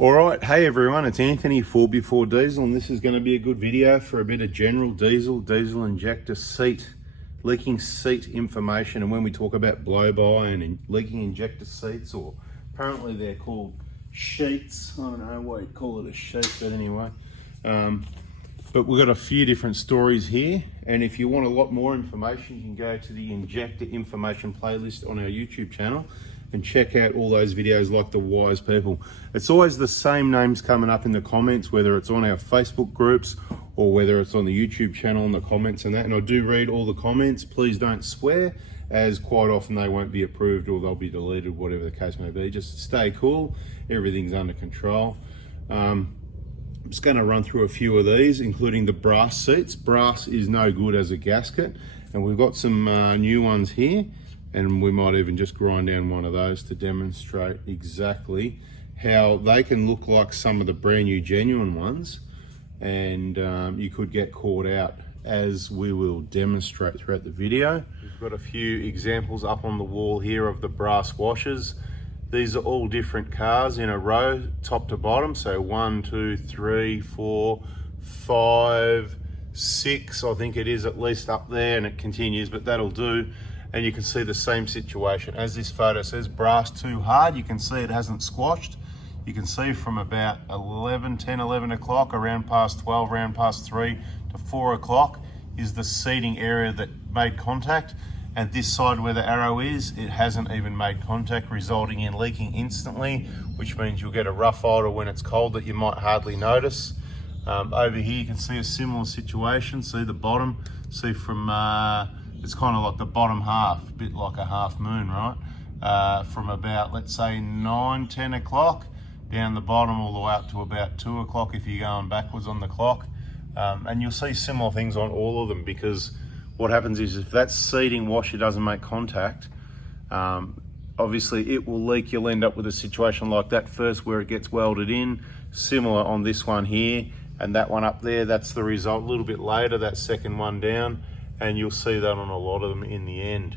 All right, hey everyone, it's Anthony 4x4 Diesel, and this is going to be a good video for a bit of general diesel injector seat, leaking seat information. And when we talk about blow-by and leaking injector seats, or apparently they're called sheets, I don't know why you'd call it a sheet, but anyway. But we've got a few different stories here, and if you want a lot more information, you can go to the injector information playlist on our YouTube channel and check out all those videos like the wise people. It's always the same names coming up in the comments, whether it's on our Facebook groups or whether it's on the YouTube channel in the comments and that. And I do read all the comments. Please don't swear, as quite often they won't be approved or they'll be deleted, whatever the case may be. Just stay cool, everything's under control. I'm just gonna run through a few of these, including the brass seats. Brass is no good as a gasket, and we've got some new ones here. And we might even just grind down one of those to demonstrate exactly how they can look like some of the brand new genuine ones, and you could get caught out, as we will demonstrate throughout the video. We've got a few examples up on the wall here of the brass washers. These are all different cars in a row, top to bottom. So 1, 2, 3, 4, 5, 6, I think it is at least up there, and it continues, but that'll do. And you can see the same situation. As this photo says, brass too hard. You can see it hasn't squashed. You can see from about 10, 11 o'clock, around past 12, around past 3 to 4 o'clock is the seating area that made contact. And this side where the arrow is, it hasn't even made contact, resulting in leaking instantly, which means you'll get a rough idle when it's cold that you might hardly notice. Over here, you can see a similar situation. See the bottom, see from, it's kind of like the bottom half, a bit like a half moon, right? From about, let's say 9, 10 o'clock, down the bottom all the way up to about 2 o'clock if you're going backwards on the clock. And you'll see similar things on all of them, because what happens is if that seating washer doesn't make contact, obviously it will leak. You'll end up with a situation like that first where it gets welded in. Similar on this one here, and that one up there, that's the result. A little bit later, that second one down. And you'll see that on a lot of them in the end.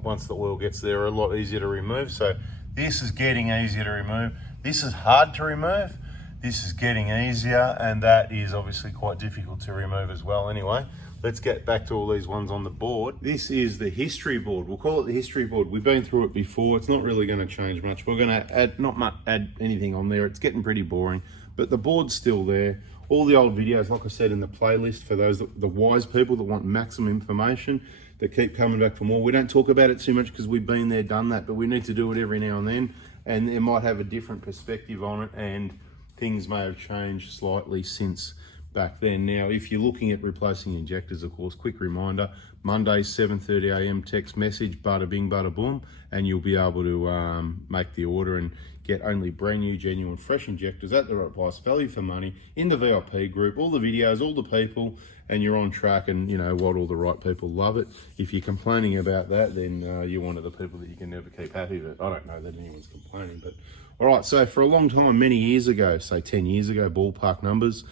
Once the oil gets there, a lot easier to remove. So this is getting easier to remove. This is hard to remove. This is getting easier, and that is obviously quite difficult to remove as well. Anyway, let's get back to all these ones on the board. This is the history board. We'll call it the history board. We've been through it before. It's not really going to change much. We're going to add anything on there. It's getting pretty boring, but the board's still there. All the old videos, like I said, in the playlist for those, the wise people that want maximum information, that keep coming back for more. We don't talk about it too much because we've been there, done that, but we need to do it every now and then, and it might have a different perspective on it, and things may have changed slightly since back then. Now, if you're looking at replacing injectors, of course, quick reminder, Monday, 7:30 a.m, text message, bada bing, bada boom, and you'll be able to make the order and get only brand new, genuine, fresh injectors at the right price, value for money, in the VIP group, all the videos, all the people, and you're on track. And you know what, all the right people love it. If you're complaining about that, then you're one of the people that you can never keep happy with. I don't know that anyone's complaining, but all right. So for a long time, many years ago, say 10 years ago, ballpark numbers,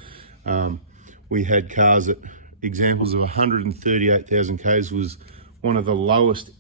we had cars at examples of 138,000 Ks was one of the lowest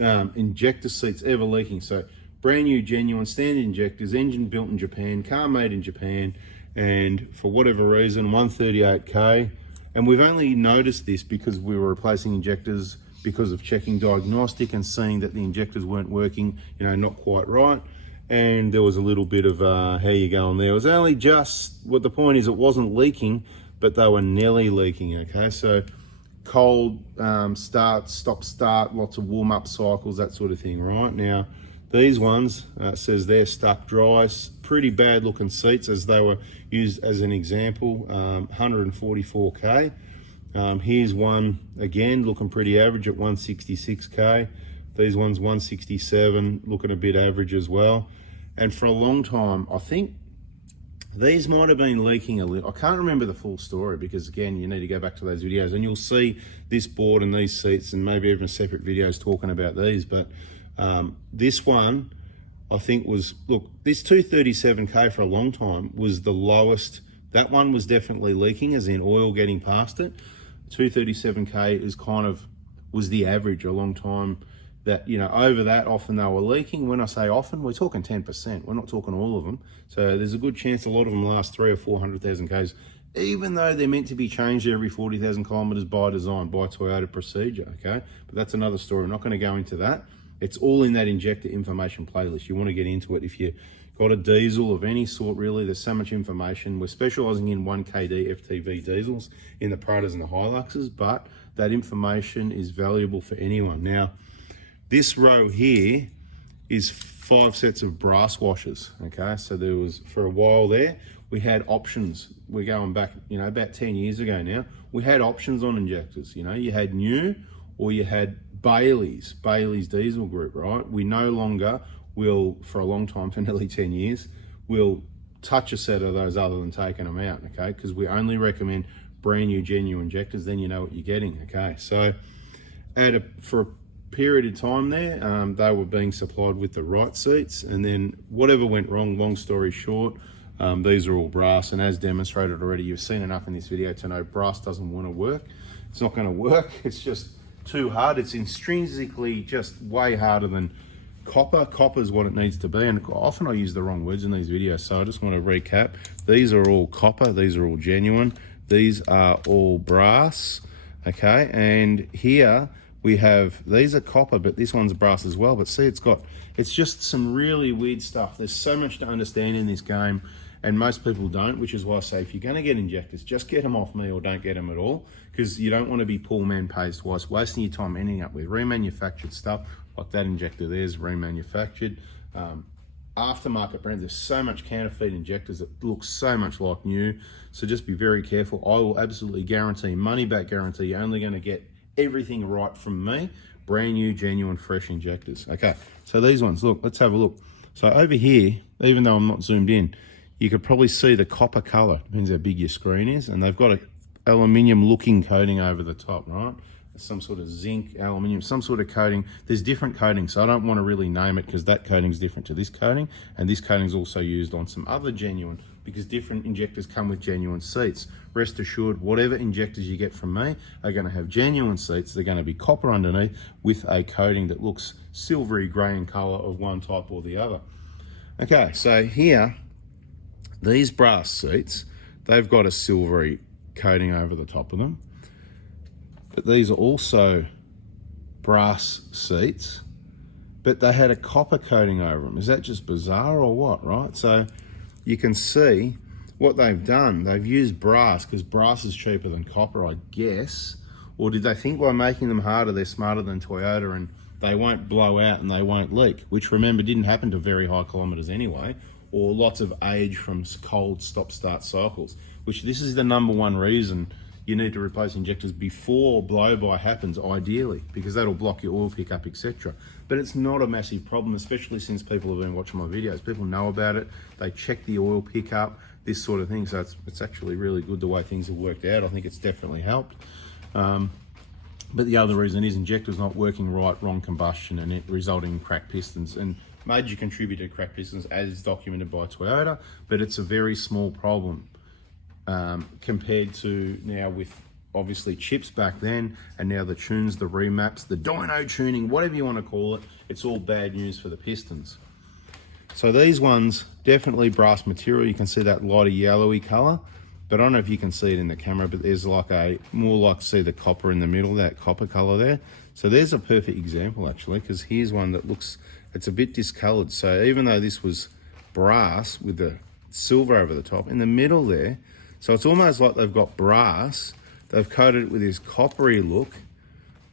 injector seats ever leaking. So brand new, genuine, standard injectors, engine built in Japan, car made in Japan, and for whatever reason, 138K. And we've only noticed this because we were replacing injectors because of checking diagnostic and seeing that the injectors weren't working, you know, not quite right. And there was a little bit of how you going there. It was only just, what the point is, it wasn't leaking, but they were nearly leaking, okay? So cold start, stop, start, lots of warm-up cycles, that sort of thing, right? Now, these ones, says they're stuck dry, pretty bad looking seats as they were used as an example, 144K. Here's one, again, looking pretty average at 166K. These ones 167, looking a bit average as well. And for a long time, I think these might have been leaking a little. I can't remember the full story because, again, you need to go back to those videos and you'll see this board and these seats and maybe even separate videos talking about these. But this one, I think was, look, this 237K for a long time was the lowest. That one was definitely leaking, as in oil getting past it. 237K is kind of, was the average a long time. that, you know, over that often they were leaking. When I say often, we're talking 10%. We're not talking all of them. So there's a good chance a lot of them last 300,000 or 400,000 Ks, even though they're meant to be changed every 40,000 kilometers by design, by Toyota procedure, okay? But that's another story. I'm not going to go into that. It's all in that injector information playlist. You want to get into it. If you got a diesel of any sort, really, there's so much information. We're specializing in 1KD FTV diesels in the Pradas and the Hiluxes, but that information is valuable for anyone. Now, this row here is 5 sets of brass washers, okay? So there was, for a while there, we had options. We're going back, you know, about 10 years ago now. We had options on injectors, you know. You had new or you had Bailey's diesel group, right? We no longer will, for a long time, for nearly 10 years, we'll touch a set of those other than taking them out, okay? Because we only recommend brand new genuine injectors, then you know what you're getting, okay? So for a period of time there, they were being supplied with the right seats, and then whatever went wrong, long story short, these are all brass, and as demonstrated already, you've seen enough in this video to know brass doesn't want to work. It's not going to work. It's just too hard. It's intrinsically just way harder than copper. Copper is what it needs to be, and often I use the wrong words in these videos, so I just want to recap. These are all copper. These are all genuine. These are all brass, okay? And here we have, these are copper, but this one's brass as well. But see, it's just some really weird stuff. There's so much to understand in this game, and most people don't, which is why I say if you're going to get injectors, just get them off me or don't get them at all, because you don't want to be poor man pays twice, wasting your time ending up with remanufactured stuff like that injector there's remanufactured. Aftermarket brands, there's so much counterfeit injectors that look so much like new, so just be very careful. I will absolutely guarantee, money back guarantee, you're only going to get everything right from me, brand new, genuine, fresh injectors. Okay, so these ones, look, let's have a look. So over here, even though I'm not zoomed in, you could probably see the copper color, depends how big your screen is, and they've got a aluminium looking coating over the top, right? Some sort of zinc, aluminium, some sort of coating. There's different coatings, so I don't want to really name it because that coating is different to this coating, and this coating is also used on some other genuine, because different injectors come with genuine seats. Rest assured, whatever injectors you get from me are going to have genuine seats. They're going to be copper underneath with a coating that looks silvery grey in color of one type or the other. Okay, so here, these brass seats, they've got a silvery coating over the top of them. But these are also brass seats, but they had a copper coating over them. Is that just bizarre or what, right? So you can see what they've done. They've used brass because brass is cheaper than copper, I guess. Or did they think by making them harder, they're smarter than Toyota and they won't blow out and they won't leak, which remember didn't happen to very high kilometers anyway, or lots of age from cold stop-start cycles, which this is the #1 reason you need to replace injectors before blow-by happens, ideally, because that'll block your oil pickup, etc. But it's not a massive problem, especially since people have been watching my videos. People know about it, they check the oil pickup, this sort of thing, so it's actually really good the way things have worked out. I think it's definitely helped. But the other reason is injectors not working right, wrong combustion, and it resulting in cracked pistons. And major contributor to cracked pistons as documented by Toyota, but it's a very small problem compared to now with obviously chips back then, and now the tunes, the remaps, the dyno tuning, whatever you want to call it, it's all bad news for the pistons. So these ones, definitely brass material. You can see that lighter yellowy color, but I don't know if you can see it in the camera, but there's like more like see the copper in the middle, that copper color there. So there's a perfect example actually, because here's one that looks, it's a bit discolored. So even though this was brass with the silver over the top, in the middle there, so it's almost like they've got brass, they've coated it with this coppery look,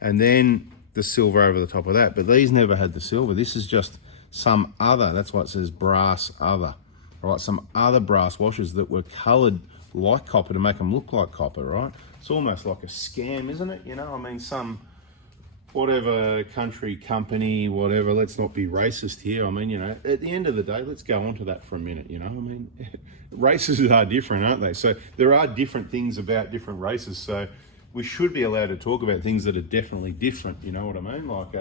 and then the silver over the top of that. But these never had the silver. This is just some other, that's why it says brass other, right? Some other brass washers that were colored like copper to make them look like copper, right? It's almost like a scam, isn't it? You know, I mean, some whatever country, company, whatever, let's not be racist here. I mean, you know, at the end of the day, let's go on to that for a minute, you know. I mean, races are different, aren't they? So there are different things about different races. So we should be allowed to talk about things that are definitely different, you know what I mean? Like,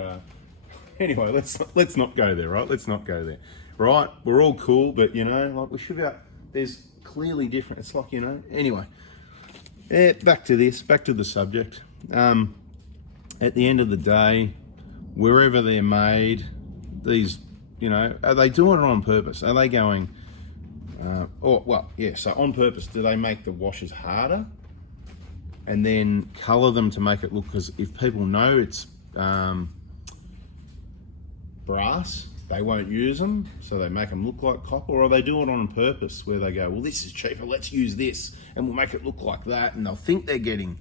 anyway, let's not go there, right? Let's not go there, right? We're all cool, but, you know, like we should be, there's clearly different. It's like, you know, anyway, back to this, back to the subject. At the end of the day, wherever they're made, these, you know, are they doing it on purpose? Are they going, so on purpose, do they make the washers harder and then colour them to make it look, because if people know it's brass, they won't use them, so they make them look like copper, or they do it on purpose where they go, well, this is cheaper, let's use this and we'll make it look like that, and they'll think they're getting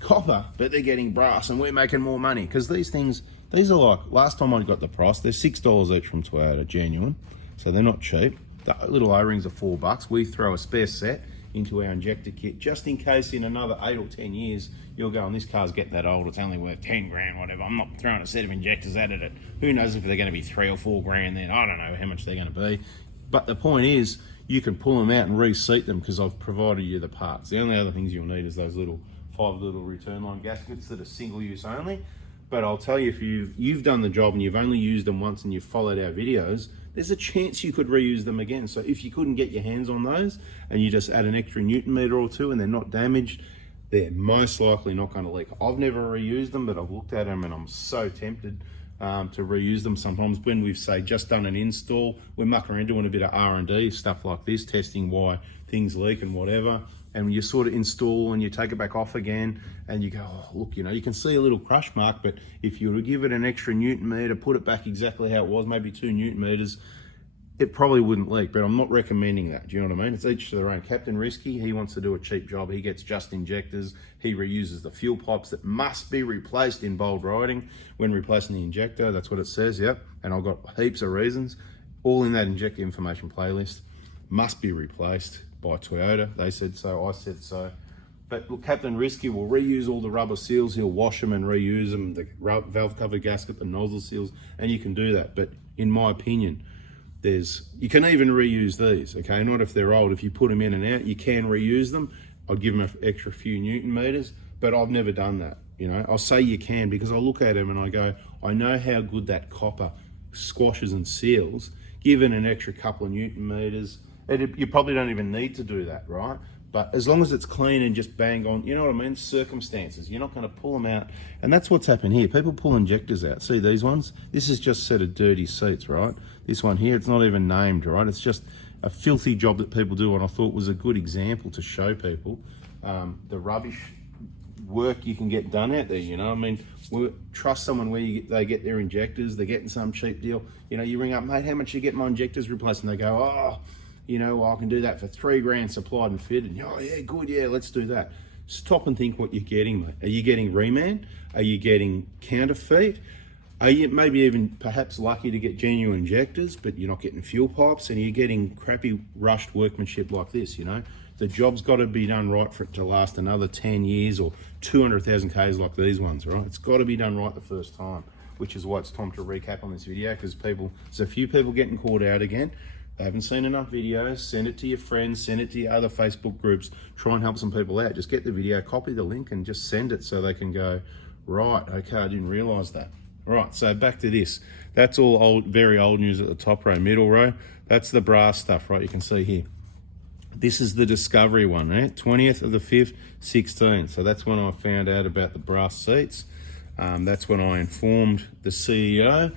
copper but they're getting brass and we're making more money. Because these are like, last time I got the price, they're $6 each from Toyota, genuine, so they're not cheap. The little O-rings are $4. We throw a spare set into our injector kit just in case in another 8 or 10 years you're going, this car's getting that old, it's only worth 10 grand, whatever, I'm not throwing a set of injectors at it. Who knows if they're going to be 3 or 4 grand then, I don't know how much they're going to be. But the point is, you can pull them out and reseat them because I've provided you the parts. The only other things you'll need is those little 5 little return line gaskets that are single use only. But I'll tell you, if you've done the job and you've only used them once and you've followed our videos, there's a chance you could reuse them again. So if you couldn't get your hands on those and you just add an extra Newton meter or two and they're not damaged, they're most likely not going to leak. I've never reused them, but I've looked at them and I'm so tempted to reuse them. Sometimes when we've, say, just done an install, we're mucking around doing a bit of R&D, stuff like this, testing why things leak and whatever. And when you sort of install and you take it back off again and you go, oh, look, you know, you can see a little crush mark, but if you were to give it an extra Newton meter, put it back exactly how it was, maybe 2 Newton meters, it probably wouldn't leak. But I'm not recommending that. Do you know what I mean? It's each to their own. Captain Risky, he wants to do a cheap job. He gets just injectors. He reuses the fuel pipes that must be replaced in bold writing when replacing the injector. That's what it says, yep. And I've got heaps of reasons, all in that injector information playlist. Must be replaced by Toyota. They said so, I said so. But look, Captain Risky will reuse all the rubber seals. He'll wash them and reuse them, the valve cover gasket, the nozzle seals, and you can do that. But in my opinion, you can even reuse these, okay? Not if they're old. If you put them in and out, you can reuse them. I'd give them an extra few Newton meters, but I've never done that, you know? I'll say you can because I look at them and I go, I know how good that copper squashes and seals. Given an extra couple of Newton meters, you probably don't even need to do that, right? But as long as it's clean and just bang on, you know what I mean? Circumstances, you're not going to pull them out. And that's what's happened here. People pull injectors out. See these ones? This is just a set of dirty seats, right? This one here, it's not even named, right? It's just a filthy job that people do. And I thought was a good example to show people the rubbish work you can get done out there, you know? I mean, trust someone where they get their injectors, they're getting some cheap deal. You know, you ring up, mate, how much you get my injectors replaced? And they go, oh, you know, well, I can do that for 3 grand supplied and fitted. And, oh yeah, good, yeah, let's do that. Stop and think what you're getting, mate. Are you getting reman? Are you getting counterfeit? Are you maybe even perhaps lucky to get genuine injectors, but you're not getting fuel pipes, and you're getting crappy rushed workmanship like this, you know? The job's got to be done right for it to last another 10 years or 200,000 Ks like these ones, right? It's got to be done right the first time, which is why it's time to recap on this video, because there's a few people getting caught out again. They haven't seen enough videos. Send it to your friends, send it to your other Facebook groups. Try and help some people out. Just get the video, copy the link, and just send it so they can go, right, okay, I didn't realize that. Right, so back to this. That's all old, very old news at the top row. Middle row, that's the brass stuff, right? You can see here. This is the Discovery one, right? 20th of the 5th, 16. So that's when I found out about the brass seats. That's when I informed the CEO.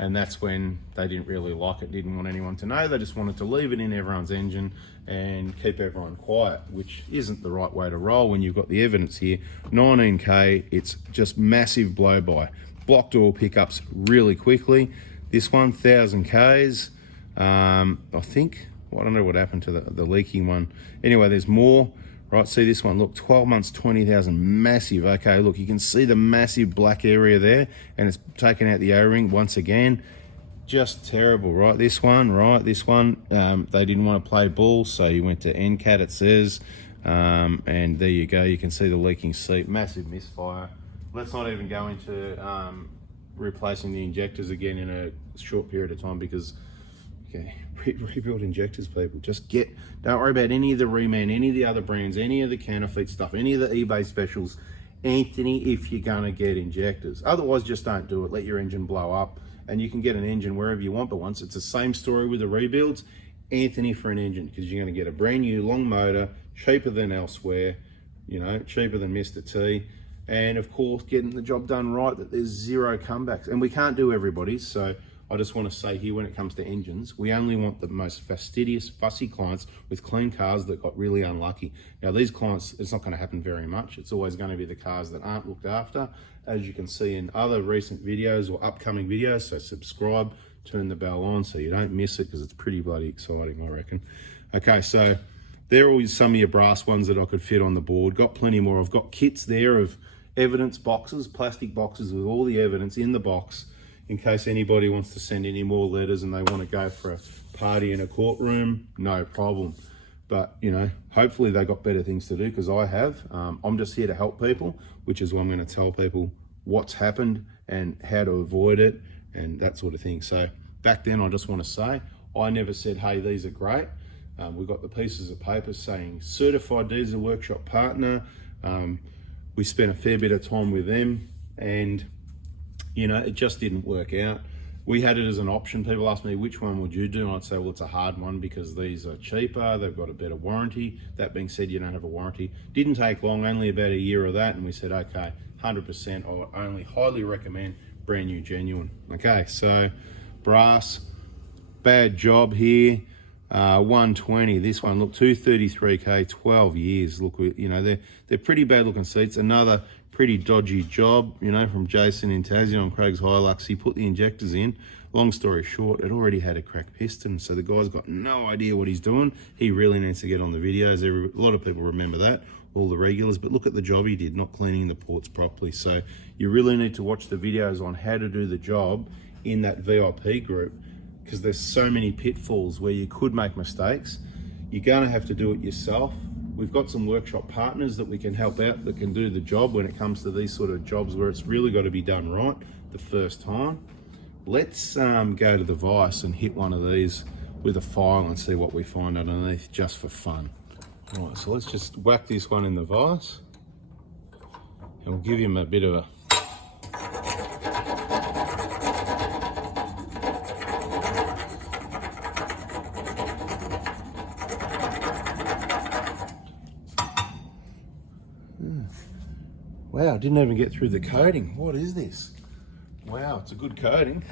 And that's when they didn't really like it, didn't want anyone to know. They just wanted to leave it in everyone's engine and keep everyone quiet, which isn't the right way to roll when you've got the evidence here. 19K, it's just massive blow-by. Blocked all pickups really quickly. This one, 1,000 Ks. I think, well, I don't know what happened to the leaking one. Anyway, there's more. Right, see this one, look, 12 months, 20,000, massive. Okay, look, you can see the massive black area there, and it's taken out the O-ring once again. Just terrible, right? This one, they didn't want to play ball, so you went to NCAT, it says, and there you go, you can see the leaking seat, massive misfire. Let's not even go into replacing the injectors again in a short period of time, because okay, rebuild injectors, people. Just don't worry about any of the reman, any of the other brands, any of the counterfeit stuff, any of the eBay specials. Anthony, if you're gonna get injectors. Otherwise, just don't do it. Let your engine blow up, and you can get an engine wherever you want. But once it's the same story with the rebuilds, Anthony for an engine, because you're gonna get a brand new long motor, cheaper than elsewhere, you know, cheaper than Mr. T. and of course getting the job done right, that there's zero comebacks. And we can't do everybody's, so I just want to say here, when it comes to engines, we only want the most fastidious, fussy clients with clean cars that got really unlucky. Now these clients, it's not going to happen very much. It's always going to be the cars that aren't looked after, as you can see in other recent videos or upcoming videos. So subscribe, turn the bell on so you don't miss it, because it's pretty bloody exciting, I reckon. Okay, so there are always some of your brass ones that I could fit on the board. Got plenty more. I've got kits there of evidence boxes, plastic boxes with all the evidence in the box, in case anybody wants to send any more letters and they want to go for a party in a courtroom, no problem. But, you know, hopefully they got better things to do, because I have. I'm just here to help people, which is why I'm going to tell people what's happened and how to avoid it and that sort of thing. So back then, I just want to say, I never said, hey, these are great. We got the pieces of paper saying certified diesel workshop partner. We spent a fair bit of time with them, and you know, it just didn't work out. We had it as an option. People ask me, which one would you do? And I'd say, well, it's a hard one because these are cheaper. They've got a better warranty. That being said, you don't have a warranty. Didn't take long, only about a year of that. And we said, okay, 100%, I only highly recommend brand new genuine. Okay, so brass, bad job here. 120, this one, look, 233k, 12 years. Look, you know, they're pretty bad looking seats. Another pretty dodgy job, you know, from Jason in Tassie on Craig's Hilux. He put the injectors in. Long story short, it already had a cracked piston, so the guy's got no idea what he's doing. He really needs to get on the videos. A lot of people remember that, all the regulars, but look at the job he did, not cleaning the ports properly. So you really need to watch the videos on how to do the job in that VIP group, because there's so many pitfalls where you could make mistakes. You're going to have to do it yourself. We've got some workshop partners that we can help out that can do the job when it comes to these sort of jobs where it's really got to be done right the first time. Let's go to the vise and hit one of these with a file and see what we find underneath, just for fun. All right, so let's just whack this one in the vise, and we'll give him a bit of a wow, I didn't even get through the coating. What is this? Wow, it's a good coating.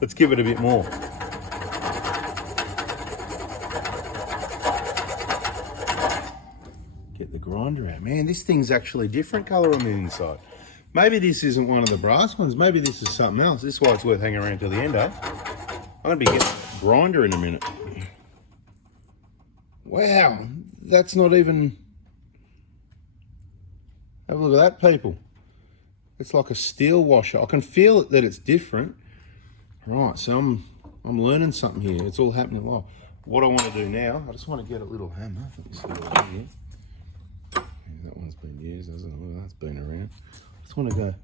Let's give it a bit more. Get the grinder out. Man, this thing's actually different colour on the inside. Maybe this isn't one of the brass ones. Maybe this is something else. This is why it's worth hanging around till the end, eh? I'm going to be getting a grinder in a minute. Wow, that's not even... Have a look at that, people. It's like a steel washer. I can feel it that it's different. Right, so I'm learning something here. It's all happening live. What I want to do now, I just want to get a little hammer. Let me see what I here. Yeah, that one's been used, hasn't it? Well, that's been around. I just want to go.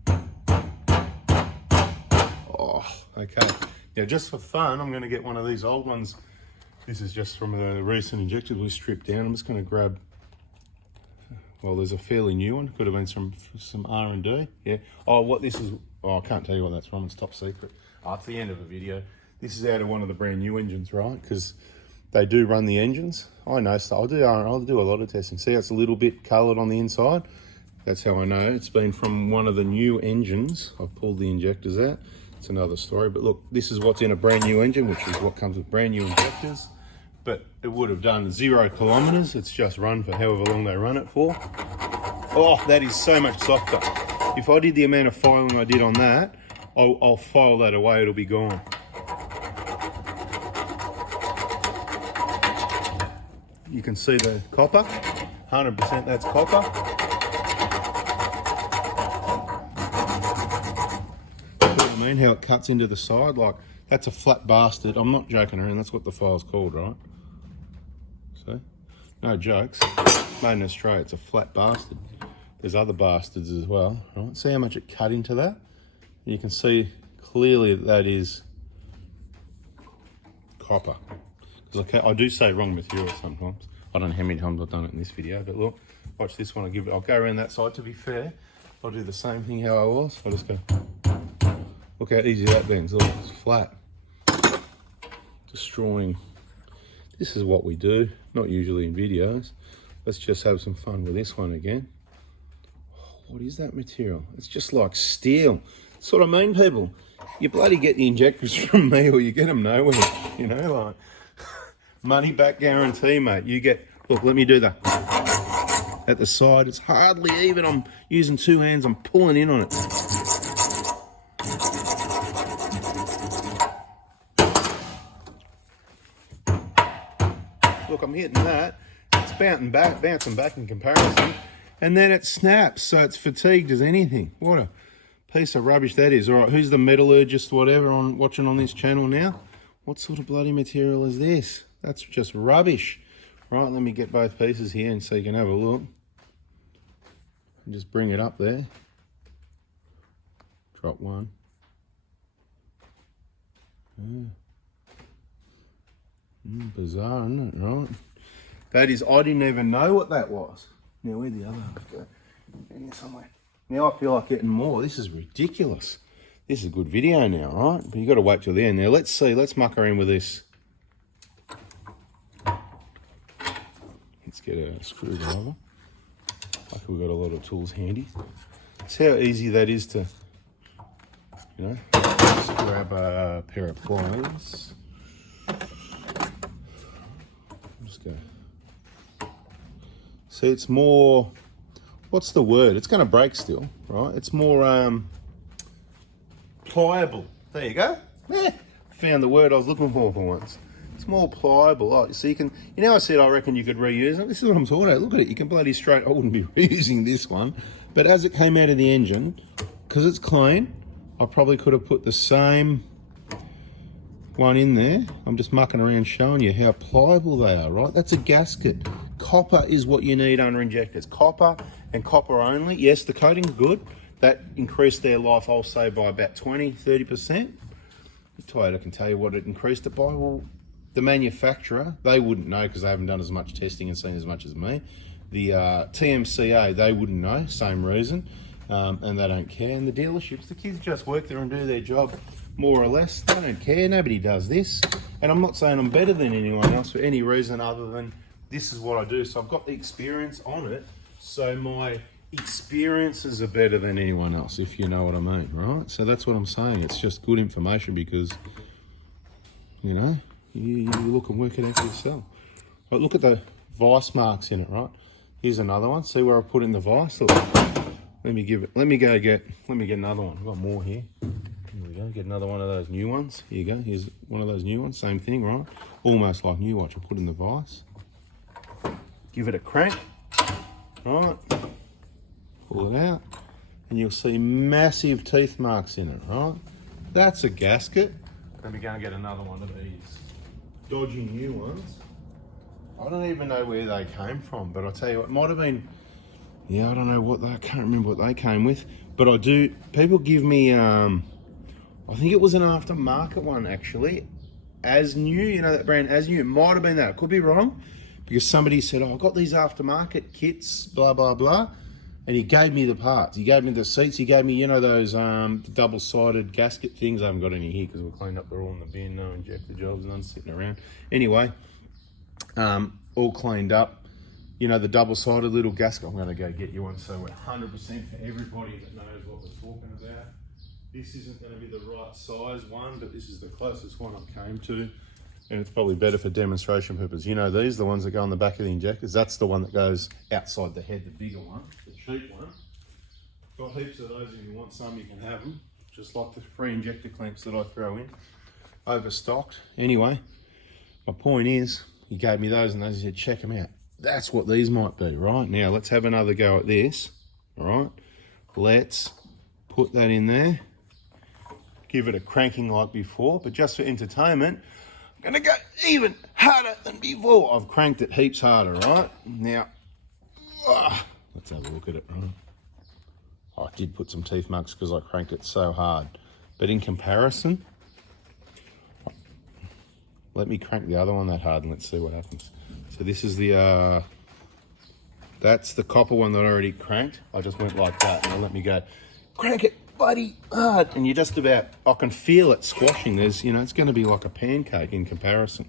Oh, okay. Now, just for fun, I'm going to get one of these old ones. This is just from a recent injector we stripped down. I'm just going to grab. Well, there's a fairly new one. Could have been some R&D. Yeah. Oh, what this is? Oh, I can't tell you what that's from. It's top secret. Oh, it's the end of the video. This is out of one of the brand new engines, right? Because they do run the engines. I know. So I'll do a lot of testing. See, it's a little bit coloured on the inside. That's how I know it's been from one of the new engines. I've pulled the injectors out. It's another story. But look, this is what's in a brand new engine, which is what comes with brand new injectors. But it would have done 0 kilometers. It's just run for however long they run it for. Oh, that is so much softer. If I did the amount of filing I did on that, I'll file that away, it'll be gone. You can see the copper, 100% that's copper. See what I mean, how it cuts into the side, like that's a flat bastard. I'm not joking around, that's what the file's called, right? See? No jokes. Made in Australia, it's a flat bastard. There's other bastards as well, right? See how much it cut into that? And you can see clearly that is copper. Because I do say wrong material sometimes. I don't know how many times I've done it in this video, but look, watch this one. I'll go around that side. To be fair, I'll do the same thing how I was. I'll just go. Look how easy that bends. Look, it's flat. Destroying. This is what we do, not usually in videos. Let's just have some fun with this one again. Holy what is that material? It's just like steel. That's what I mean, people. You bloody get the injectors from me or you get them nowhere, you know, like money back guarantee, mate. You get, look, let me do that. At the side, it's hardly even. I'm using 2 hands, I'm pulling in on it. Look, I'm hitting that. It's bouncing back in comparison. And then it snaps, so it's fatigued as anything. What a piece of rubbish that is. All right, who's the metallurgist, whatever, watching on this channel now? What sort of bloody material is this? That's just rubbish. Right, let me get both pieces here and so you can have a look. And just bring it up there. Drop one. Bizarre, isn't it? Right. That is, I didn't even know what that was. Now, where'd the other half go? In here somewhere. Now I feel like getting more. This is ridiculous. This is a good video now, right? But you've got to wait till the end. Now, let's see. Let's muck around with this. Let's get a screwdriver. Like we've got a lot of tools handy. See how easy that is to, you know, just grab a pair of pliers. Just go. See, it's more, what's the word? It's going to break still, right? It's more pliable. There you go. Yeah, found the word I was looking for once. It's more pliable. Oh, so you can, you know, I said I reckon you could reuse it. This is what I'm talking about. Look at it. You can bloody straight. I wouldn't be reusing this one, but as it came out of the engine, because it's clean, I probably could have put the same one in there. I'm just mucking around showing you how pliable they are, right? That's a gasket. Copper is what you need under injectors. Copper and copper only. Yes, the coating's good. That increased their life, I'll say, by about 20, 30%. Toyota can tell you what it increased it by. Well, the manufacturer, they wouldn't know because they haven't done as much testing and seen as much as me. The TMCA, they wouldn't know, same reason, and they don't care. And the dealerships, the kids just work there and do their job more or less. They don't care, nobody does this. And I'm not saying I'm better than anyone else for any reason other than this is what I do. So I've got the experience on it, so my experiences are better than anyone else, if you know what I mean, right? So that's what I'm saying. It's just good information because, you know, you look and work it out for yourself. Right, look at the vice marks in it, right? Here's another one. See where I put in the vice? Look, let me get another one. I've got more here. Here we go. Get another one of those new ones. Here you go. Here's one of those new ones. Same thing, right? Almost like new. Watch, I put in the vice. Give it a crank. Right. Pull it out. And you'll see massive teeth marks in it, right? That's a gasket. Let me go and get another one of these dodgy new ones. I don't even know where they came from, but I'll tell you what, it might have been, yeah, I don't know what they, I can't remember what they came with, but I do, people give me, I think it was an aftermarket one actually, As New, you know that brand As New, it might have been that, I could be wrong, because somebody said, oh, I got these aftermarket kits, blah, blah, blah, and he gave me the parts, he gave me the seats, he gave me, you know, those double-sided gasket things. I haven't got any here because we've cleaned up, they're all in the bin, no injector jobs, none sitting around. Anyway, all cleaned up. You know, the double-sided little gasket. I'm going to go get you one so we're 100% for everybody that knows what we're talking about. This isn't going to be the right size one, but this is the closest one I came to. And it's probably better for demonstration purposes. You know these, the ones that go on the back of the injectors, that's the one that goes outside the head, the bigger one, the cheap one. Got heaps of those. If you want some, you can have them. Just like the free injector clamps that I throw in. Overstocked. Anyway, my point is, he gave me those and those, he said, check them out. That's what these might be, right? Now, let's have another go at this, all right? Let's put that in there. Give it a cranking like before, but just for entertainment, I'm gonna go even harder than before. I've cranked it heaps harder, right? Now, let's have a look at it, right? Oh, I did put some teeth marks because I cranked it so hard. But in comparison, let me crank the other one that hard and let's see what happens. So this is the, that's the copper one that I already cranked. I just went like that. Now let me go, crank it bloody hard. And you just about, I can feel it squashing. There's, you know, it's gonna be like a pancake in comparison.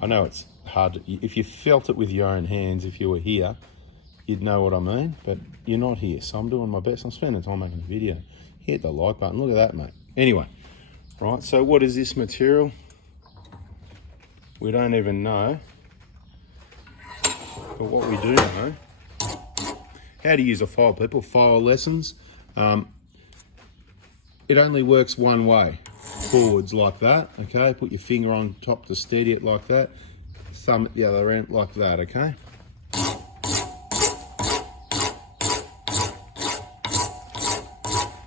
I know it's hard, if you felt it with your own hands, if you were here, you'd know what I mean, but you're not here, so I'm doing my best. I'm spending time making a video. Hit the like button. Look at that, mate. Anyway, right, so what is this material? We don't even know, but what we do know, how to use a file, people. File lessons. It only works one way, forwards like that, okay? Put your finger on top to steady it like that, thumb at the other end like that, okay?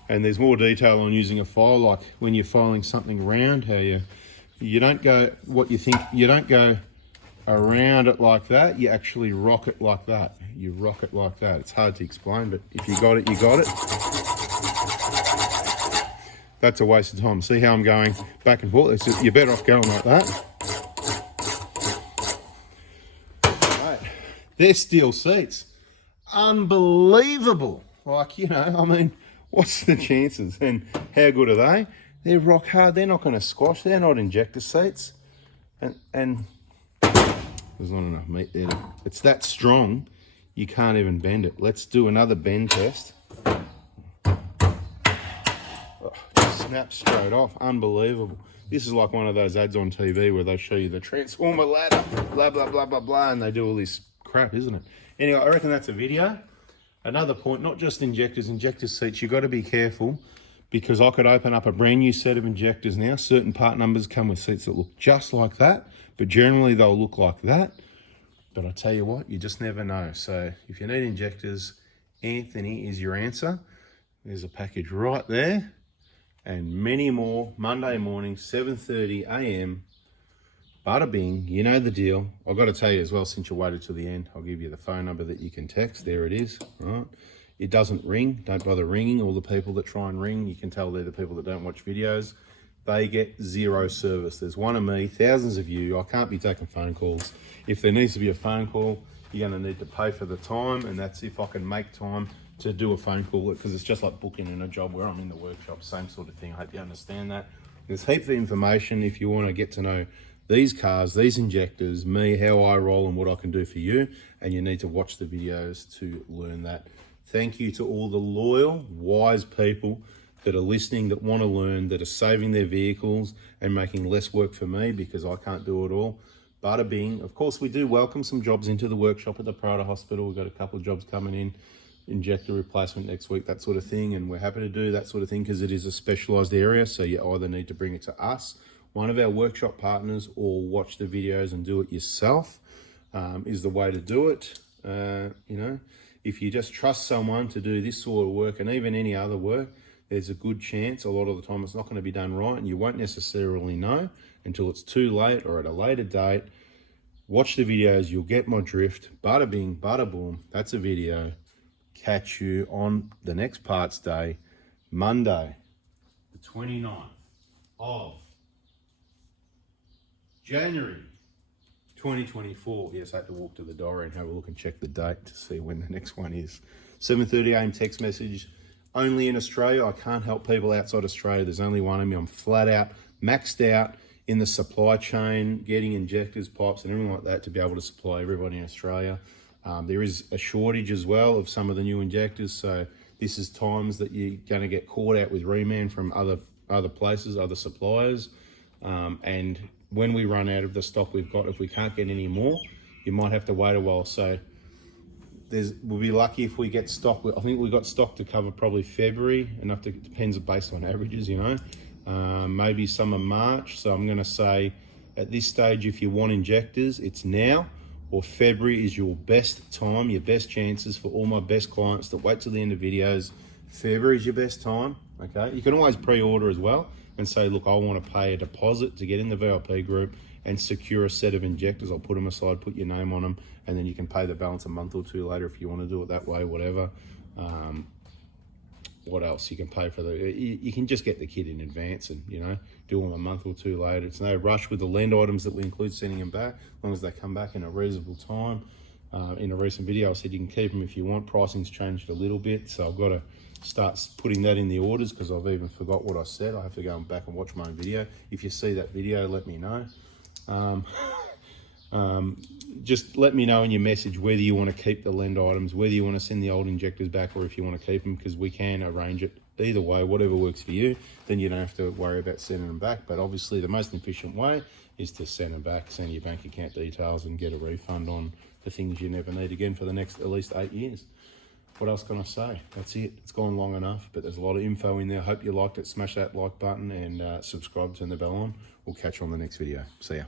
And there's more detail on using a file, like when you're filing something round, how you don't go what you think, you don't go around it like that, you actually rock it like that. You rock it like that. It's hard to explain, but if you got it, you got it. That's a waste of time. See how I'm going back and forth? You're better off going like that. Right. They're steel seats. Unbelievable. Like, you know, I mean, what's the chances? And how good are they? They're rock hard. They're not going to squash. They're not injector seats. And there's not enough meat there. It's that strong, you can't even bend it. Let's do another bend test. Snap straight off. Unbelievable. This is like one of those ads on TV where they show you the transformer ladder, blah, blah, blah, blah, blah, and they do all this crap, isn't it? Anyway, I reckon that's a video. Another point, not just injectors, injector seats, you've got to be careful, because I could open up a brand new set of injectors now. Certain part numbers come with seats that look just like that, but generally they'll look like that. But I tell you what, you just never know. So if you need injectors, Anthony is your answer. There's a package right there. And many more, Monday morning, 7:30 a.m. Bada bing, you know the deal. I've got to tell you as well, since you waited till the end, I'll give you the phone number that you can text. There it is, right? It doesn't ring. Don't bother ringing. All the people that try and ring, you can tell they're the people that don't watch videos. They get zero service. There's one of me, thousands of you. I can't be taking phone calls. If there needs to be a phone call, you're going to need to pay for the time, and that's if I can make time to do a phone call, because it's just like booking in a job where I'm in the workshop, same sort of thing. I hope you understand that. There's heaps of information if you want to get to know these cars, these injectors, me, how I roll and what I can do for you, and you need to watch the videos to learn that. Thank you to all the loyal, wise people that are listening, that want to learn, that are saving their vehicles and making less work for me, because I can't do it all. Bada bing. Of course, we do welcome some jobs into the workshop at the Prada Hospital. We've got a couple of jobs coming in, injector replacement next week, that sort of thing, and we're happy to do that sort of thing because it is a specialized area. So you either need to bring it to us, one of our workshop partners, or watch the videos and do it yourself. Is the way to do it. You know, if you just trust someone to do this sort of work, and even any other work, there's a good chance a lot of the time it's not going to be done right, and you won't necessarily know until it's too late or at a later date. Watch the videos, you'll get my drift. Bada bing, bada boom, that's a video. Catch you on the next parts day, Monday, the 29th of January 2024. Yes, I had to walk to the diary and have a look and check the date to see when the next one is. 7:30 a.m. text message, only in Australia. I can't help people outside Australia. There's only one of me. I'm flat out, maxed out in the supply chain, getting injectors, pipes and everything like that to be able to supply everybody in Australia. There is a shortage as well of some of the new injectors, so this is times that you're going to get caught out with reman from other places, other suppliers, and when we run out of the stock we've got, if we can't get any more, you might have to wait a while. So we'll be lucky if we get stock. I think we got stock to cover probably February, enough to, depends based on averages, you know, maybe some of March. So I'm going to say at this stage, if you want injectors, it's now, or February is your best time, your best chances. For all my best clients that wait till the end of videos, February is your best time, okay? You can always pre-order as well and say, look, I want to pay a deposit to get in the VIP group and secure a set of injectors. I'll put them aside, put your name on them, and then you can pay the balance a month or two later if you want to do it that way, whatever. What else? You can pay for you can just get the kit in advance and, you know, do them a month or two later. It's no rush with the land items that we include sending them back, as long as they come back in a reasonable time. In a recent video, I said you can keep them if you want. Pricing's changed a little bit, so I've got to start putting that in the orders because I've even forgot what I said. I have to go back and watch my own video. If you see that video, let me know. Just let me know in your message whether you want to keep the lend items, whether you want to send the old injectors back, or if you want to keep them, because we can arrange it either way, whatever works for you. Then you don't have to worry about sending them back. But obviously the most efficient way is to send them back, send your bank account details, and get a refund on the things you never need again for the next at least 8 years. What else can I say? That's it. It's gone long enough, but there's a lot of info in there. Hope you liked it. Smash that like button and subscribe, turn the bell on. We'll catch you on the next video. See ya.